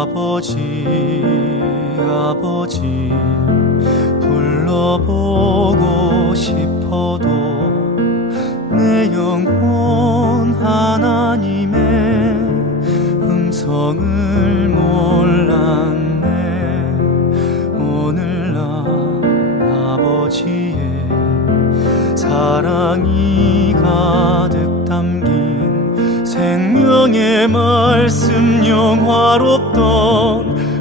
아버지 아버지 불러보고 싶어도 내 영혼 하나님의 음성을 몰랐네. 오늘 날 아버지의 사랑이 가득 담긴 생 명의 말씀 영화롭던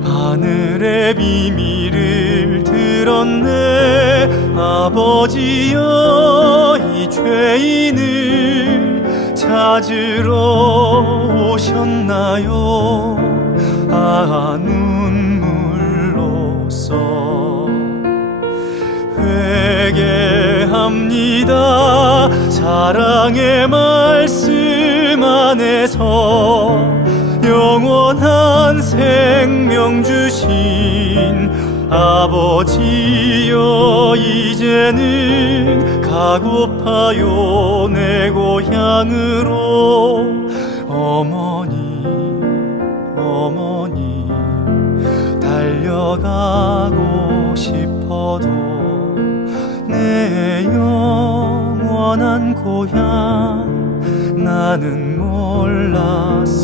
하늘의 비밀을 들었네. 아버지여 이 죄인을 찾으러 오셨나요? 아 눈물로써 회개합니다. 사랑의 말씀 주신 아버지여 이제는 가고파요 내 고향으로 어머니 어머니 달려가고 싶어도 내 영원한 고향 나는 몰랐어요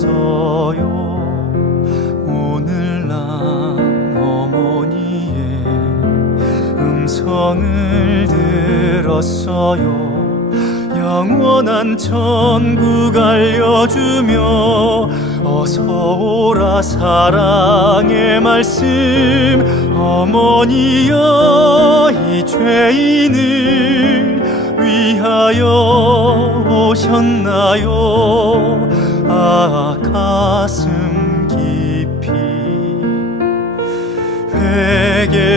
음성을 들었어요. 영원한 천국 알려주며 어서 오라 사랑의 말씀. 어머니여 이 죄인을 위하여 오셨나요? 아 가슴 깊이 회개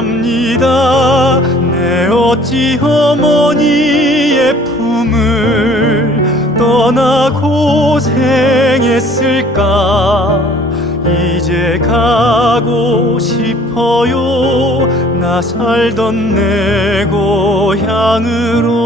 합니다. 내 어찌 어머니의 품을 떠나 고생했을까? 이제 가고 싶어요. 나 살던 내 고향으로